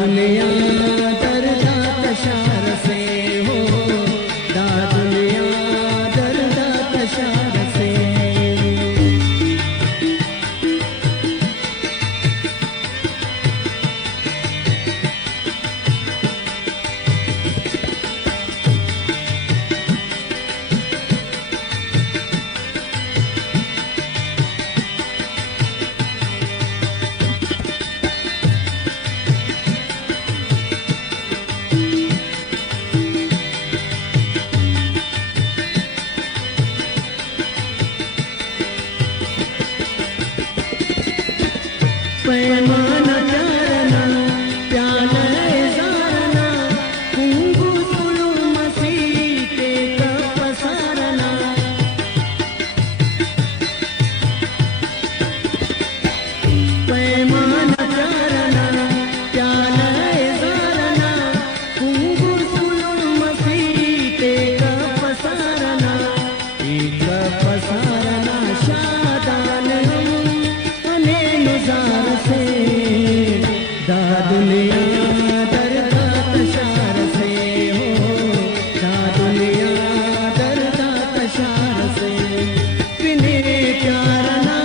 दुनिया दर्दा कशार से हो, दा दुनिया दर्दा कशार से। पैमाना चारना प्याला जारना कुंगू सुलू मसीते का पसारना। पैमाना चारना प्याला जारना कुंगू सुलू मसीते का पसारना। एक पसारना शादान जार से, दा दुनिया दर्दा कशार से हो, दा दुनिया दर्दा कशार से। पिने प्यार ना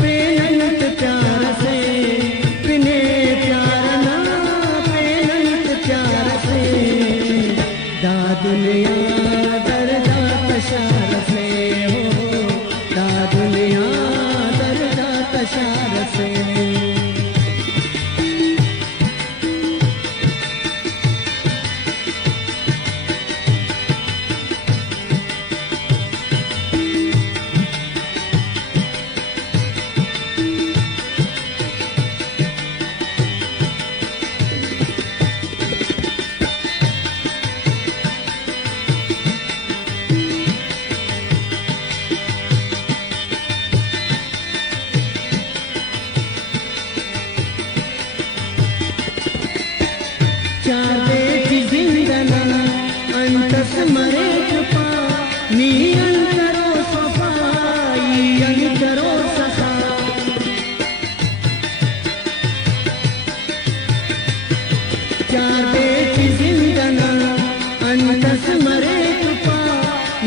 पेनंत प्यार से, पिने प्यार ना पेनंत प्यार से, दा दुनिया दर्दा कशार से हो, दा दुनिया दर्दा कशार से। अंतस मरे कृपा नी अंतरो सफाई अंतरो सखा। चार बेटी जिंदना अंतस मरे कृपा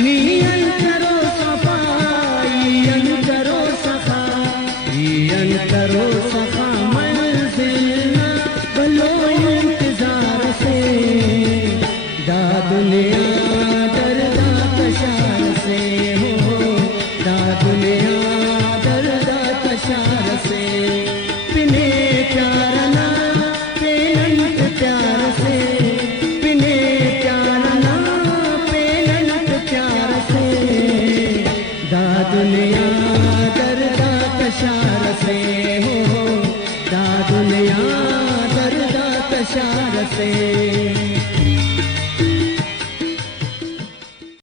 नी अंतरो सफाई अंतरो सखा। अंतरो सखा मंजिल ना बलो इंतजार से, दा दुनिया दर्दा कशार से हो, दा दुनिया दर्दा कशार से। पिने प्यार ना पेनंत प्यार से, पिने प्यार ना पेनंत प्यार से, दा दुनिया दर्दा कशार से हो, दा दुनिया दर्दा कशार से।